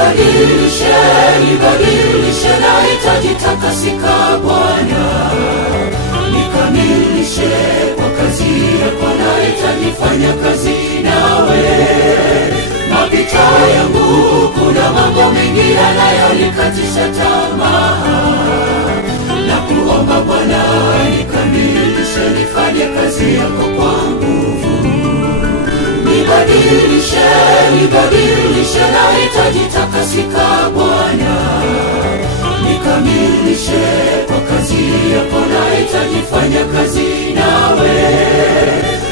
Nibadilishe, nibadilishe, nahitaji takasika Bwana. Nikamilishe kwa kazi yako, nahitaji fanya kazi nawe. Mapito yangu kuna mambo mengi yanayonikatisha tamaa. Nakuomba Bwana nikamilishe, nifanye kazi yako kwa nguvu. Nibadilishe, nibadilishe, nahitaji takasika Bwana. Nikamilishe kwa kazi yako, nahitaji fanya kazi nawe.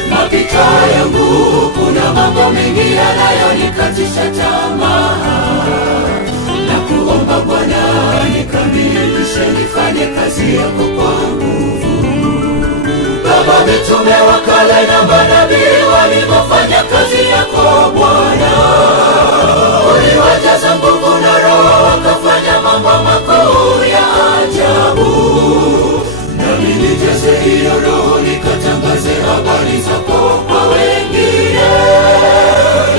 Mapito yangu kuna mambo mengi yanayonikatisha tamaa. Nakuomba Bwana nikamilishe, nifanye kazi yako kwa nguvu. Baba, mitume wa kale na manabii walivyofanya kazi yako Bwana, uliwajaza nguvu na Roho, wakafanya mambo makuu ya ajabu. Nami nijaze hiyo Roho, nikatangaze habari zako kwa wengine.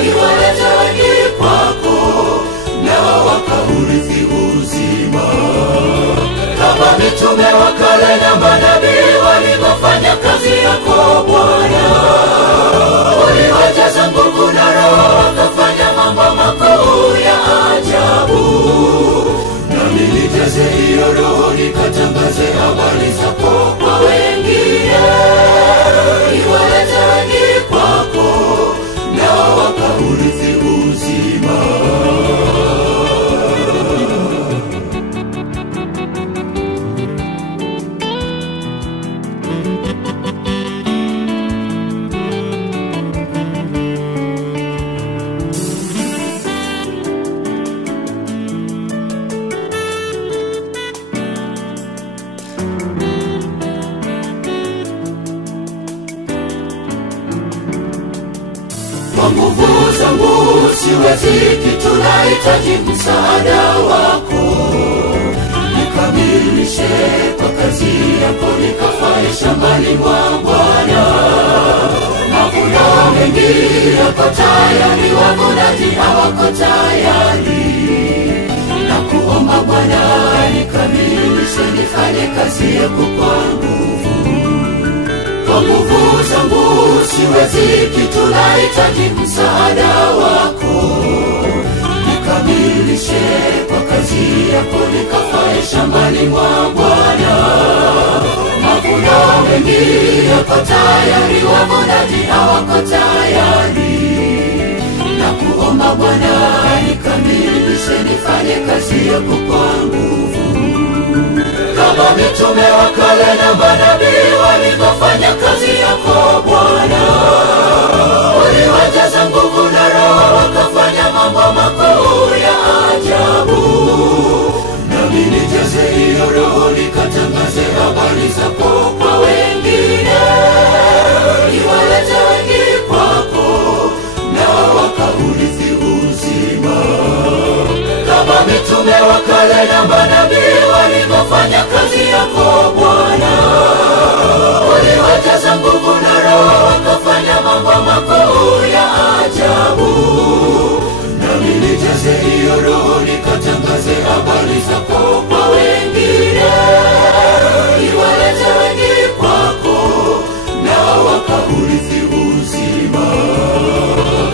Niwalete wengi kwako, nao wakaurithi uzima. Kama mitume wa kale na manabii walivyofanya kazi yako Bwana, uliwajaza nguvu na Roho, wakafanya mambo makuu ya ajabu. Nami nijaze hiyo Roho, nikatangaze habari zako kwa wengine. Niwalete wengi kwako, nao wakaurithi uzima. Kwa nguvu zangu siwezi kitu, nahitaji msaada wako. Nikamilishe kwa kazi yako, nikafae shambani mwa Bwana. Mavuno mengi yako tayari, wavunaji hawako tayari. Nakuomba Bwana nikamilishe, nifanye kazi yako kwa nguvu. Kwa nguvu zangu siwezi kitu, nahitaji msaada wako. Nikamilishe kwa kazi yako, nikafae shambani mwa Bwana. Mavuno mengi yako tayari, wavunaji hawako tayari. Nakuomba Bwana nikamilishe, nifanye kazi yako kwa nguvu. Kama mitume wa kale na manabii walivyofanya kazi yako Bwana, uliwajaza nguvu na Roho, wakafanya mambo makuu ya ajabu. Nami nijaze hiyo Roho, nikatangaze habari zako kwa wengine. Niwalete wengi kwako, nao wakaurithi uzima. Kama mitume wa kale na manabii walivyofanya kazi yako Bwana, uliwajaza nguvu na Roho, wakafanya mambo makuu ya ajabu. Nami nijaze hiyo Roho, nikatangaze habari zako kwa wengine. Niwalete wengi kwako, nao wakaurithi uzima.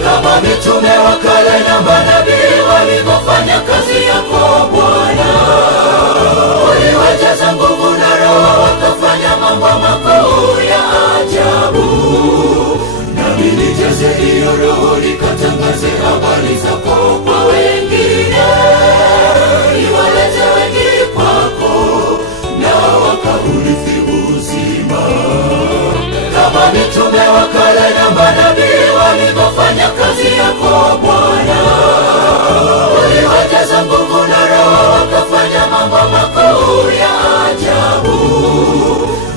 Kama mitume wa kale na manabii walivyofanya kazi yako Bwana, uliwajaza nguvu na Roho, wakafanya mambo makuu ya ajabu. Nami nijaze hiyo Roho, nikatangaze habari zako kwa wengine. Niwalete wengi kwako, nao wakaurithi uzima. Kama mitume wa kale na manabii walivyofanya kazi yako Bwana, uliwajaza nguvu na Roho, wakafanya mambo makuu ya ajabu.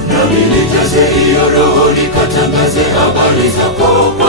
Nami nijaze hiyo Roho, nikatangaze habari zako kwa